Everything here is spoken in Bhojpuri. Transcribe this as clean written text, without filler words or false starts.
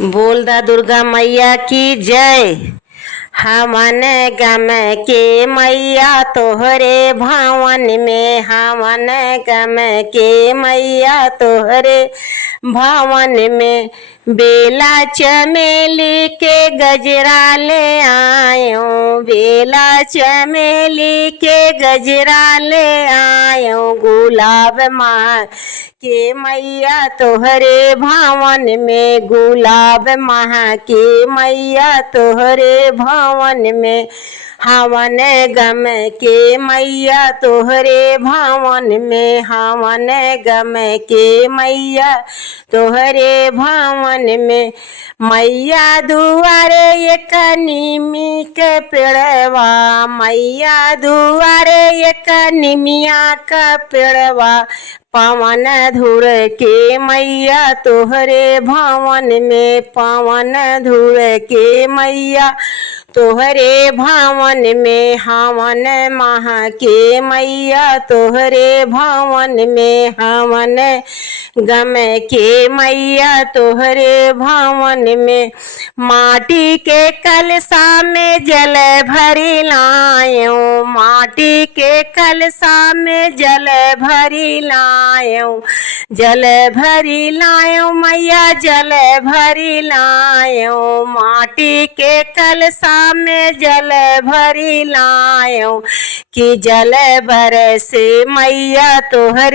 बोल दा दुर्गा मैया की जय। हवन गम के मैया तोहरे भावन में, हवन गम के मैया तोहरे भावन में। बेला चमेली के गजरा ले आयो, बेला चमेली के गजरा ले आयो। गुलाब माँ के मैया तोहरे भावन में, गुलाब माँ के मैया तोहरे भावन में। हवन गम के मैया तोहरे भावन में, हवन गम के मैया तोहरे भावन में। मैया दुआरे एक नीमी के पेड़वा, मैया दुआरे एक निमिया का पेड़वा। पवन धुर के मैया तोहरे भावन में, पवन धुर के मैया तोहरे भावन में। हवन महा के मैया तोहरे भावन में, हवन गम के मैया तोहरे भावन में। माटी के कलशा में जल भरी लायो, माटी के कलशा में जल भरी लायो। जल भरी लायो मैया जल भरी लायो, माटी के कलशा में जल भरी लायो। कि जल बरसे मैया तोहरे